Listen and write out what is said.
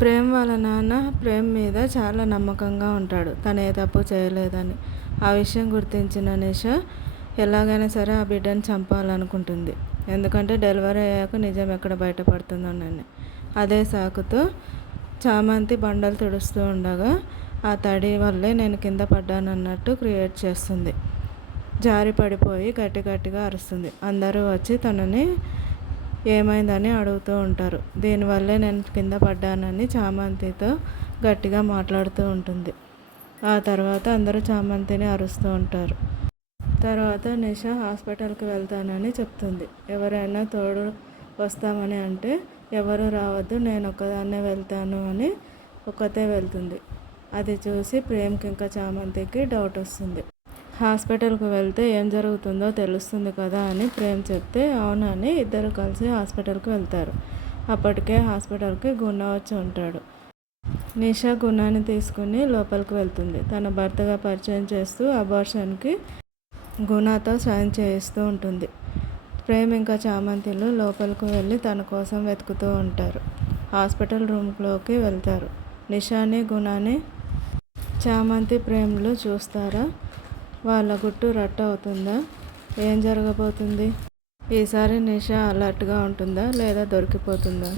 ప్రేమ్ వాళ్ళ నాన్న ప్రేమ్ మీద చాలా నమ్మకంగా ఉంటాడు, తను ఏ తప్పు చేయలేదని. ఆ విషయం గుర్తించిన నిష ఎలాగైనా సరే ఆ బిడ్డని చంపాలనుకుంటుంది. ఎందుకంటే డెలివరీ అయ్యాక నిజం ఎక్కడ బయటపడుతుందోనని. అదే సాకుతో చామంతి బండలు తుడుస్తూ ఉండగా ఆ తడి వల్లే నేను కింద పడ్డానన్నట్టు క్రియేట్ చేస్తుంది. జారి పడిపోయి గట్టి గట్టిగా అరుస్తుంది. అందరూ వచ్చి తనని ఏమైందని అడుగుతూ ఉంటారు. దీనివల్లే నేను కింద పడ్డానని చామంతితో గట్టిగా మాట్లాడుతూ ఉంటుంది. ఆ తర్వాత అందరూ చామంతిని అరుస్తూ ఉంటారు. తర్వాత నిష హాస్పిటల్కి వెళ్తానని చెప్తుంది. ఎవరైనా తోడు వస్తామని అంటే ఎవరు రావద్దు, నేను ఒక్కదాన్నే వెళ్తాను అని ఒక్కతే వెళ్తుంది. అది చూసి ప్రేమ్కి ఇంకా చామంతికి డౌట్ వస్తుంది. హాస్పిటల్కి వెళ్తే ఏం జరుగుతుందో తెలుస్తుంది కదా అని ప్రేమ్ చెప్తే అవునని ఇద్దరు కలిసి హాస్పిటల్కి వెళ్తారు. అప్పటికే హాస్పిటల్కి గుణ వచ్చి ఉంటాడు. నిషా గుణాన్ని తీసుకుని లోపలికి వెళ్తుంది. తన భర్తగా పరిచయం చేస్తూ అబార్షన్కి గుణతో సైన్ చేయిస్తూ ఉంటుంది. ప్రేమ్ ఇంకా చామంతిలు లోపలికి వెళ్ళి తన కోసం వెతుకుతూ ఉంటారు. హాస్పిటల్ రూమ్లోకి వెళ్తారు. నిషాని గుణాని చామంతి ప్రేమ్లు చూస్తారా? వాళ్ళ గుట్టు రట్టు అవుతుందా? ఏం జరగబోతుంది? ఈసారి నిషా అలర్ట్గా ఉంటుందా లేదా దొరికిపోతుందా?